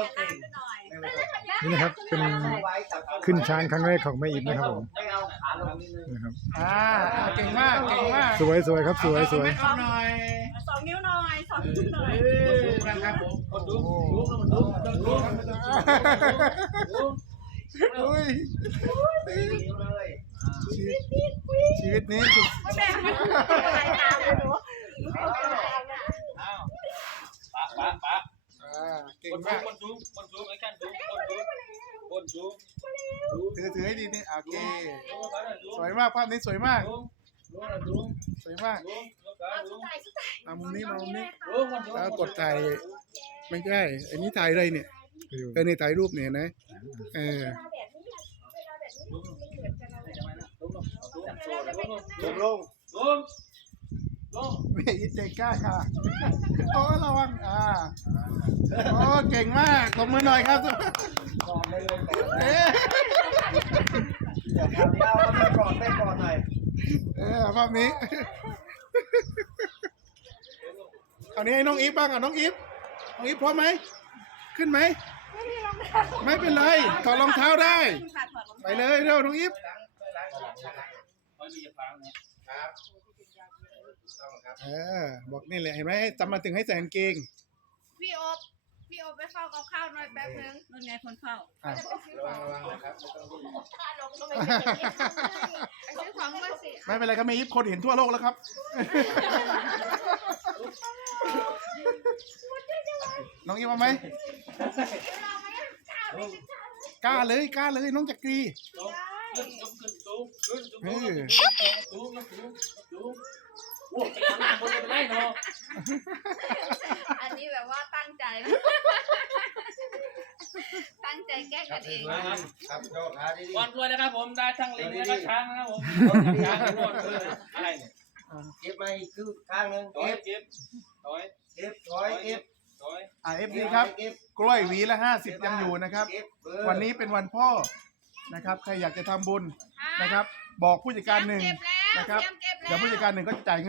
ต้องเก่งหน่อยไม่ต้องนี่นะครับเป็นไว้จับขาขึ้นช้างครั้งแรกของแม่อิฐนะครับผมไม่เอาขาลงนิดนึงนะครับอ่าอ่าเก่งมากเก่งมากสวยสวยครับสวยสวยเอาหน่อยสองนิ้วหน่อยสองนิ้วหน่อยเออนะครับผมคนดูดูมันดูมันดูมันดูดูอุ้ยนิ้วเลยชีวิตชีวิตนี้สุดแบ่งอะไรตามเลยหนูอ้าวปะปะปะอ่าเก่งคนสูมางกคนสูงคนสูงไอ้กันสูงคนสูงคนสูงถือถือให้ดีนี่โอเคสูงกันสูงสวยมากภาพนี้สวยมากสูงสูงสูงสวยมากสูงกันสูงมามุมนี้มามุมนี้สูงคนสูงแล้วกดถ่ายไม่ใช่อันนี้ถ่ายอะไรเนี่ยเออนี่ถ่ายรูปเนี่ยนะเออลงลงสูงลงเมยิใจกล้าค่ะโอ้ระวังอ่าโอ้ เก่งมากตบมือหน่อยครับก่อนได้เลยก่อนเอ๊ะเดี๋ยวคราวนี้เอาไม่ก่อนไม่ก่อนหน่อยเออภาพนี้คราวนี้ให้น้องอีฟบ้างอะน้องอีฟน้องอีฟพร้อมไหมขึ้นไหมไม่เป็นไรถอดรองเท้าได้ค่ะถอดรองไปเลยเร็วน้องอีฟคอยมีจะฟังนะครับต้องครับเออบอกนี่แหละเห็นไหมจำมาถึงให้ใส่กางเกงพี่อบ พี่อบไปเข้ากับข้าวหน่อยแป๊บนึงนั่นไงคนเฝ้าอะระวังระวังนะครับไม่ต้องรีบไปซื้อของมาสิไม่เป็นไรครับแม่อีฟคนเห็นทั่วโลกแล้วครับ น้องอีฟเอาไหมกล้าเลยกล้าเลยน้องจักรีสูงขึ้นขึ้นสูงขึ้นสูงเอสูงอสูงสูงสูงโอ้ยขนาดคนจะไปไล่เนาะ อันนี้แบบว่าตั้งใจ ตั้งใจ แกล้งกันเองครับโยกขาดีก่อนด้วยนะครับผมได้ทั้งลิงและก็ช้างนะครับผมช้างทั้งหมดเลยอะไรเนี่ยๆเก็บมาอีกคือข้างหนึงถอยเก็บเก็บถอยเก็บถอยเก็บถอยอ่าเอฟดีครับเก็บกล้วยหวีละห้าสิบยังอยู่นะครับเก็บเออวันนี้เป็นวันพ่อนะครับ ใครอยากจะทำบุญนะครับ บอกผู้จัดการหนึ่งเก็บแล้วนะครับเตรียมเก็บแล้วเดี๋ยวผู้จัดการหนึ่งก็จะจ่ายเงิน